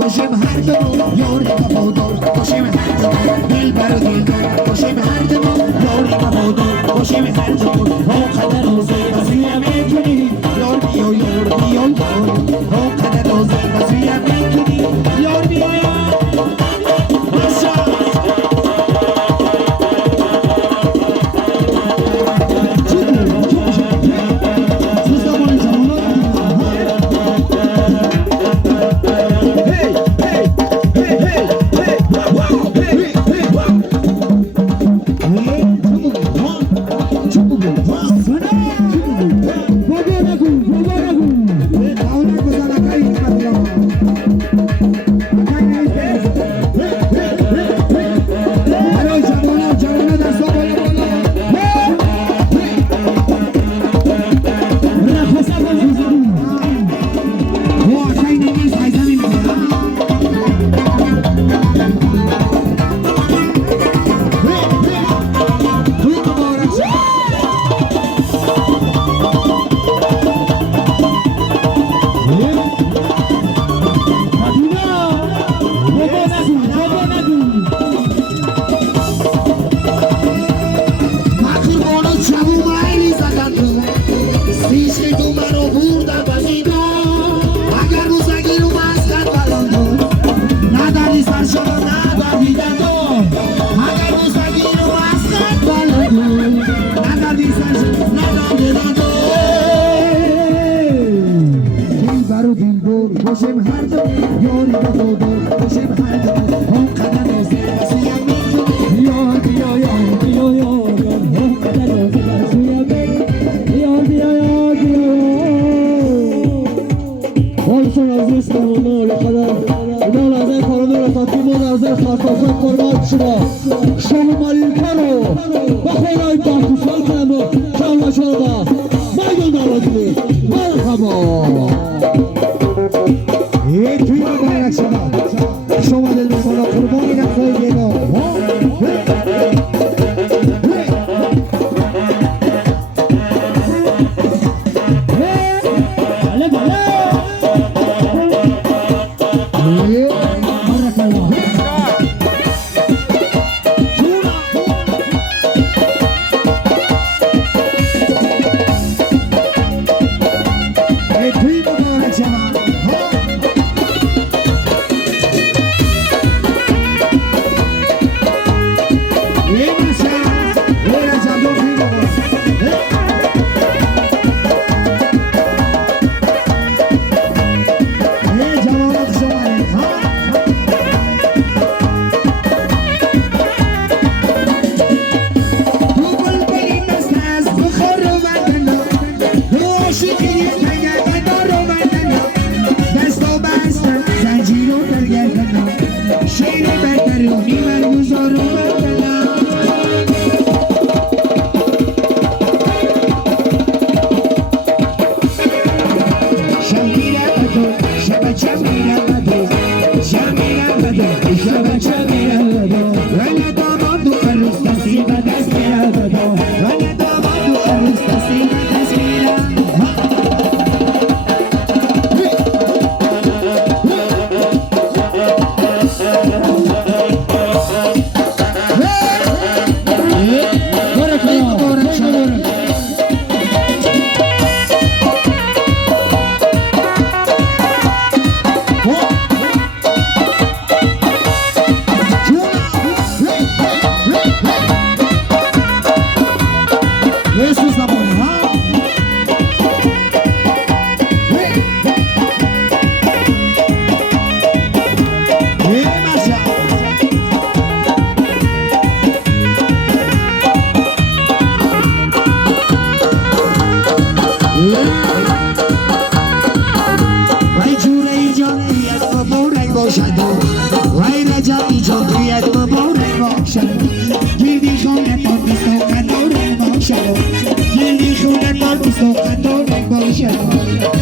باشیم هر دو یاری وفادار باشیم هر دو دلبر و دلدار باشیم هر دو یاری وفادار باشیم هر دو ها قدر روزه وزیم میکنی یار بیا یار بیا یار ها قدر روزه وزیم میکنی یار بیا یار باشیم هر دو یاری وفادار باشیم هر دو هم قدر روزه وزیم میکنی یار بیا یار بیا یار هم قدر روزه وزیم میکنی یار بیا یار بیا یار خالصون از رسم الله لقدر اینا لازم کارونه را تطبیم و نظر خاصاصا قربان شما ملیکه رو با خیلی بحثال کنم و شما شما مایدون دارد مرحبا توی مبارک شما دل بسالا قربانی نفسای دینا وای جوره جان بیاد مبارک باشد وای رجبی جان بیاد مبارک باشد گیردی خونه تا بیست و قدارک باشد گیردی خونه تا بیست و قدارک باشد